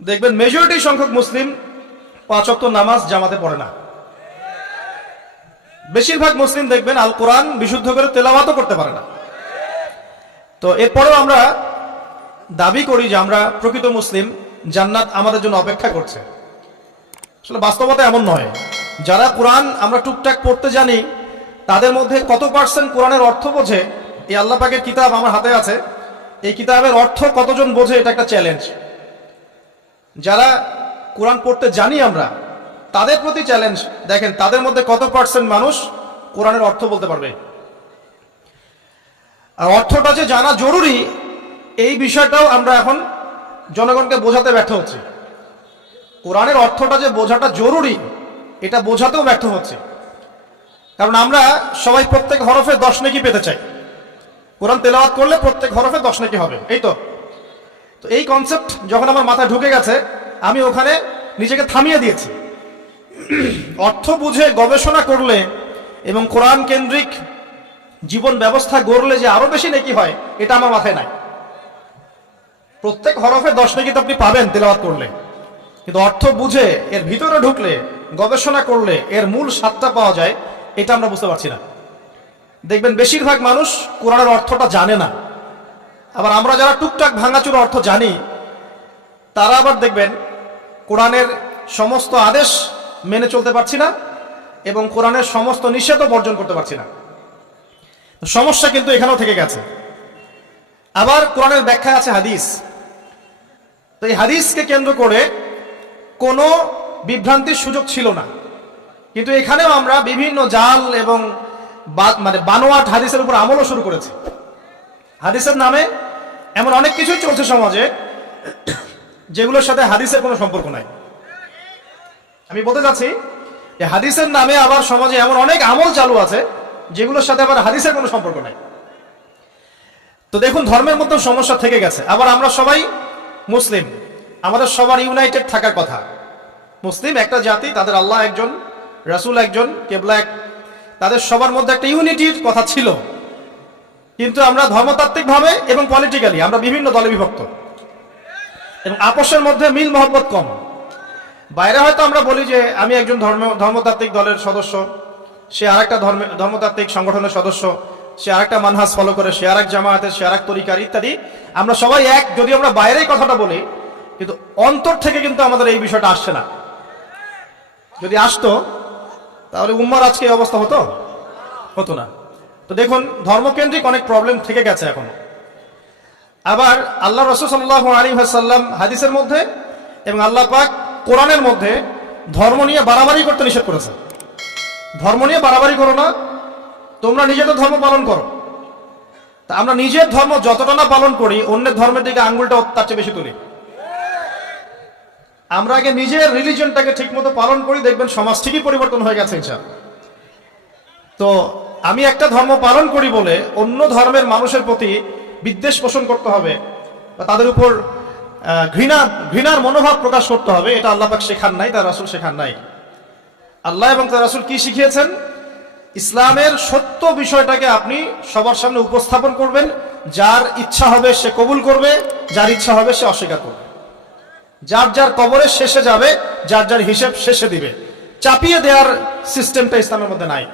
দেখবেন মেজরিটি সংখ্যক মুসলিম পাঁচ অক্ট নামাজ জামাতে পড়ে না। বেশিরভাগ মুসলিম দেখবেন, আল কোরআন বিশুদ্ধ করে তেলাওয়াতও করতে পারে না। তো এরপরেও আমরা দাবি করি যে আমরা প্রকৃত মুসলিম, জান্নাত আমাদের জন্য অপেক্ষা করছে। আসলে বাস্তবতা এমন নয়। যারা কোরআন আমরা টুকটাক পড়তে জানি, তাদের মধ্যে কত পার্সেন্ট কোরআনের অর্থ বোঝে, এই আল্লাহ পাকের কিতাব আমার হাতে আছে। এই কিতাবের অর্থ কতজন বোঝে, এটা একটা চ্যালেঞ্জ যারা কোরআন পড়তে জানি আমরা, তাদের প্রতি চ্যালেঞ্জ দেখেন, তাদের মধ্যে কত পার্সেন্ট মানুষ কোরআনের অর্থ বলতে পারবে? আর অর্থটা যে জানা জরুরি, এই বিষয়টাও আমরা এখন জনগণকে বোঝাতে ব্যর্থ হচ্ছি। কোরআনের অর্থটা যে বোঝাটা জরুরি, এটা বোঝাতেও ব্যর্থ হচ্ছে। কারণ আমরা সবাই প্রত্যেক হরফে দশ নেকি পেতে চাই। কোরআন তেলাওয়াত করলে প্রত্যেক হরফে দশ নেকি হবে, এই তো? তো এই কনসেপ্ট যখন আমার মাথায় ঢুকে গেছে, আমি ওখানে নিজেকে থামিয়ে দিয়েছি। অর্থ বুঝে গবেষণা করলে এবং কোরআন কেন্দ্রিক জীবন ব্যবস্থা গড়লে যে আরও বেশি নেকি হয়, এটা আমার মাথায় নাই। প্রত্যেক হরফে দশ নেকি তো আপনি পাবেন তেলাওয়াত করলে। কিন্তু অর্থ বুঝে এর ভিতরে ঢুকলে, গবেষণা করলে এর মূল স্বাদটা পাওয়া যায়, এটা আমরা বুঝতে পারছি না। দেখবেন বেশিরভাগ মানুষ কোরআনের অর্থটা জানে না। আবার আমরা যারা টুকটাক ভাঙাচুর অর্থ জানি, তারা আবার দেখবেন কোরআনের সমস্ত আদেশ মেনে চলতে পারছি না এবং কোরআনের সমস্ত নিষেধও বর্জন করতে পারছি না। সমস্যা কিন্তু এখানেও থেকে গেছে। আবার কোরআনের ব্যাখ্যা আছে হাদিস। তো এই হাদিসকে কেন্দ্র করে কোনো বিভ্রান্তির সুযোগ ছিল না। কিন্তু এখানেও আমরা বিভিন্ন জাল এবং মানে বানোয়াট হাদিসের উপর আমলও শুরু করেছি। হাদিসের নামে এমন অনেক কিছুই চলছে সমাজে যেগুলোর সাথে হাদিসের কোনো সম্পর্ক নাই। আমি বলতে চাচ্ছি যে হাদিসের নামে আবার সমাজে এমন অনেক আমল চালু আছে যেগুলোর সাথে আবার হাদিসের কোনো সম্পর্ক নাই। তো দেখুন, ধর্মের মধ্যে সমস্যা থেকে গেছে। আবার আমরা সবাই মুসলিম। আমাদের সবার ইউনাইটেড থাকার কথা। মুসলিম একটা জাতি, তাদের আল্লাহ একজন, রাসূল একজন, কেবলা এক তাদের সবার মধ্যে একটা ইউনিটির কথা ছিল। কিন্তু আমরা ধর্মতাত্ত্বিক ভাবে এবং পলিটিক্যালি আমরা বিভিন্ন দলে বিভক্ত। এবং আপসের মধ্যে মিল মহব্বত কম। বাইরে হয়তো আমরা বলি যে আমি একজন ধর্ম, ধর্মতাত্ত্বিক দলের সদস্য, সে আরেকটা ধর্মে, ধর্মতাত্ত্বিক সংগঠনের সদস্য, সে আরেকটা মানহাজ ফলো করে, সে আর এক জামায়াতের, সে আর এক তরিকার ইত্যাদি। আমরা সবাই এক যদি আমরা বাইরেই কথাটা বলি, কিন্তু অন্তর থেকে কিন্তু আমাদের এই বিষয়টা আসছে না। যদি আসতো, তাহলে উম্মার আজকে অবস্থা হতো? হতো না। তো দেখুন, ধর্মকেন্দ্রিক অনেক প্রবলেম থেকে গেছে এখনও। আবার আল্লাহ রসুল সাল্লাহ আলী সাল্লাম হাদিসের মধ্যে এবং আল্লাহ পাক কোরআনের মধ্যে ধর্ম নিয়ে বাড়াবাড়ি করতে নিষেধ করেছে ধর্ম নিয়ে বাড়াবাড়ি করো না, তোমরা নিজেদের ধর্ম পালন করো। তা আমরা নিজের ধর্ম যতটা না পালন করি, অন্যের ধর্মের দিকে আঙ্গুলটা তার চেয়ে বেশি তুলি। আমরা আগে নিজের রিলিজনটাকে ঠিকমতো পালন করি, দেখবেন সমাজ ঠিকই পরিবর্তন হয়ে গেছে, ইনশাআল্লাহ। তো আমি একটা ধর্ম পালন করি বলে অন্য ধর্মের মানুষের প্রতি বিদ্বেষ পোষণ করতে হবে বা তাদের উপর ঘৃণা, ঘৃণার মনোভাব প্রকাশ করতে হবে, এটা আল্লাহ পাক শেখান নাই, তার রাসুল শেখান নাই। আল্লাহ এবং তার রাসুল কি শিখিয়েছেন? ইসলামের সত্য বিষয়টাকে আপনি সবার সামনে উপস্থাপন করবেন, যার ইচ্ছা হবে সে কবুল করবে, যার ইচ্ছা হবে সে অস্বীকার করবে। যার যার কবরের শেষে যাবে, যার যার হিসেব শেষে দিবে। চাপিয়ে দেওয়ার সিস্টেমটা ইসলামের মধ্যে নাই।